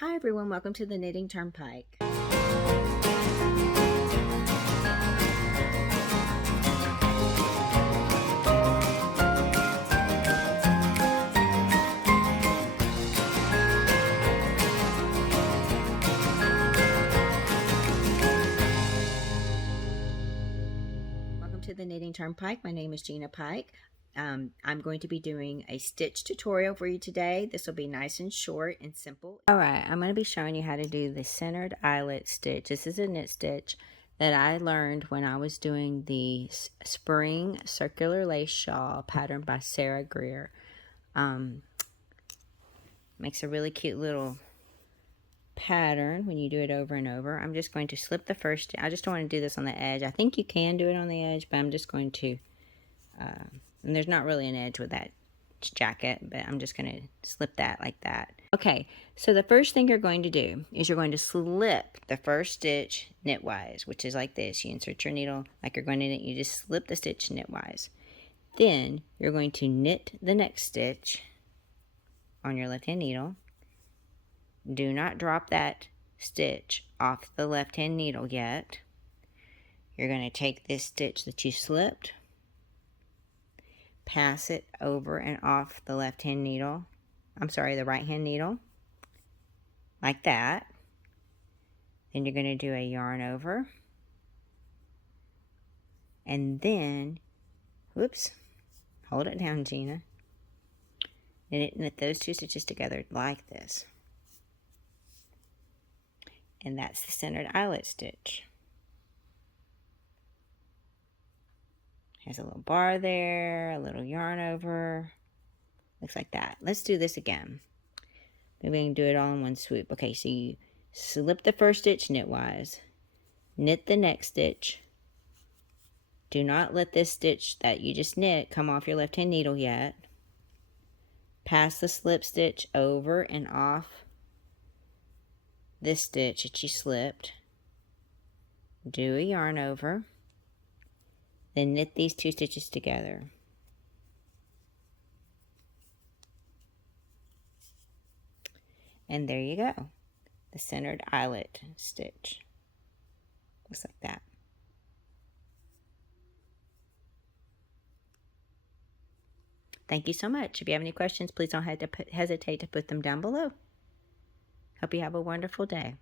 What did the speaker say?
Hi everyone, welcome to the Knitting Turnpike. Welcome to the Knitting Turnpike. My name is Gina Pike. I'm going to be doing a stitch tutorial for you today. This will be nice and short and simple. Alright, I'm going to be showing you how to do the centered eyelet stitch. This is a knit stitch that I learned when I was doing the spring circular lace shawl pattern by Sara Greer. Makes a really cute little pattern when you do it over and over. I'm just going to slip the first, I just don't want to do this on the edge. I think you can do it on the edge, but I'm just going to, and there's not really an edge with that jacket, but I'm just going to slip that like that. Okay, so the first thing you're going to do is you're going to slip the first stitch knitwise, which is like this. You insert your needle like you're going to knit, you just slip the stitch knitwise. Then you're going to knit the next stitch on your left hand needle. Do not drop that stitch off the left hand needle yet. You're going to take this stitch that you slipped, pass it over and off the left hand needle, the right hand needle, like that. Then you're going to do a yarn over, and then, whoops, hold it down, Gina, and knit those two stitches together like this. And that's the centered eyelet stitch. Has a little bar there, a little yarn over. Looks like that. Let's do this again. Maybe we can do it all in one swoop. Okay, so you slip the first stitch knitwise, knit the next stitch. Do not let this stitch that you just knit come off your left hand needle yet. Pass the slip stitch over and off this stitch that you slipped. Do a yarn over. Then knit these two stitches together. And there you go. The centered eyelet stitch. Looks like that. Thank you so much. If you have any questions, please don't hesitate to put them down below. Hope you have a wonderful day.